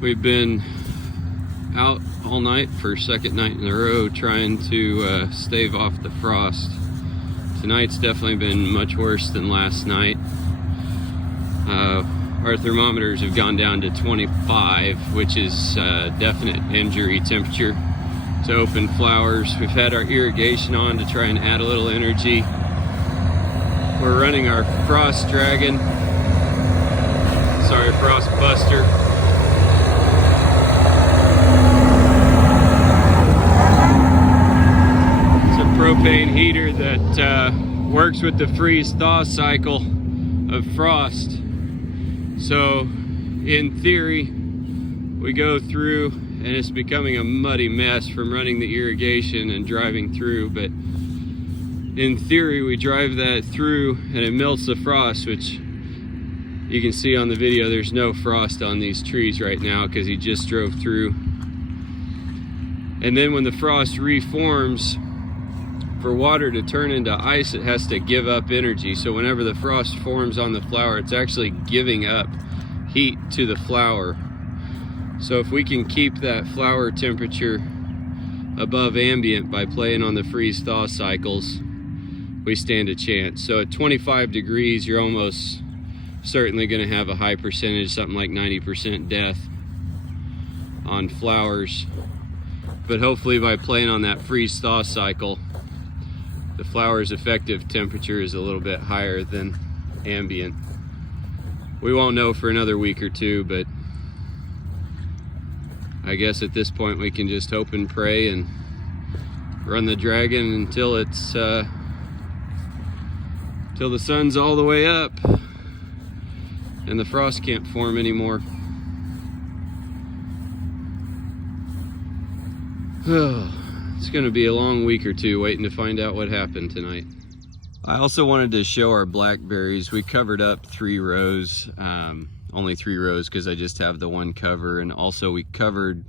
We've been out all night for second night in a row trying to stave off the frost. Tonight's definitely been much worse than last night. Our thermometers have gone down to 25, which is definite injury temperature to open flowers. We've had our irrigation on to try and add a little energy. We're running our frost dragon, frost buster. It's a propane heater that works with the freeze-thaw cycle of frost. So in theory, we go through and it's becoming a muddy mess from running the irrigation and driving through, but in theory we drive that through and it melts the frost, which you can see on the video there's no frost on these trees right now because he just drove through. And then when the frost reforms, for water to turn into ice, it has to give up energy. So whenever the frost forms on the flower, it's actually giving up heat to the flower. So if we can keep that flower temperature above ambient by playing on the freeze-thaw cycles, we stand a chance. So at 25 degrees, you're almost certainly going to have a high percentage, something like 90% death on flowers. But hopefully by playing on that freeze-thaw cycle, the flower's effective temperature is a little bit higher than ambient. We won't know for another week or two, but I guess at this point we can just hope and pray and run the dragon until it's till the sun's all the way up and the frost can't form anymore. It's going to be a long week or two waiting to find out what happened tonight. I also wanted to show our blackberries. We covered up 3 rows, only 3 rows because I just have the one cover, and also we covered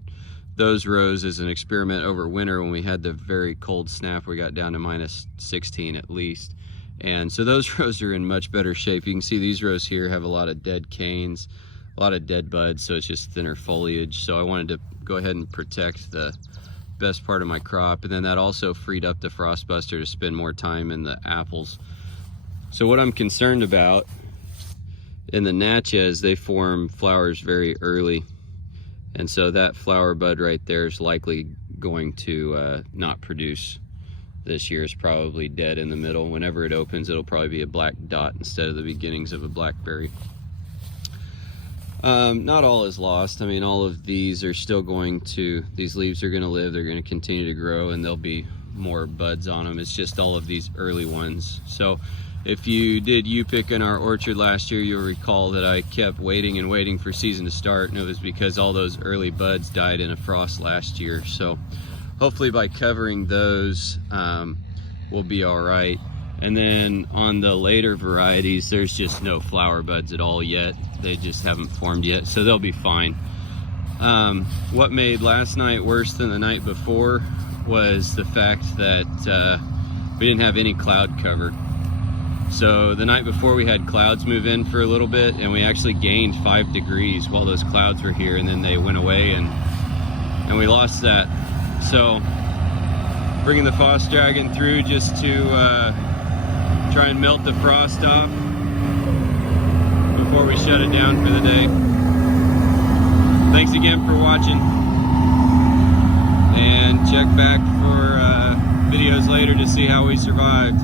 those rows as an experiment over winter when we had the very cold snap. We got down to -16 at least, and so those rows are in much better shape. You can see these rows here have a lot of dead canes, a lot of dead buds, so it's just thinner foliage. So I wanted to go ahead and protect the best part of my crop, and then that also freed up the frost buster to spend more time in the apples. So what I'm concerned about in the Natchez, they form flowers very early, and so that flower bud right there is likely going to not produce this year. It's probably dead in the middle. Whenever it opens, it'll probably be a black dot instead of the beginnings of a blackberry. Not all is lost. I mean, all of these are still going to, these leaves are going to live, they're going to continue to grow, and there'll be more buds on them. It's just all of these early ones. So if you did U-pick in our orchard last year, you'll recall that I kept waiting and waiting for season to start, and it was because all those early buds died in a frost last year. So hopefully by covering those, we'll be all right. And then on the later varieties, there's just no flower buds at all yet. They just haven't formed yet, so they'll be fine. What made last night worse than the night before was the fact that we didn't have any cloud cover. So the night before we had clouds move in for a little bit, and we actually gained 5 degrees while those clouds were here, and then they went away and we lost that. So bringing the frost dragon through just to try and melt the frost off before we shut it down for the day. Thanks again for watching, and check back for videos later to see how we survived.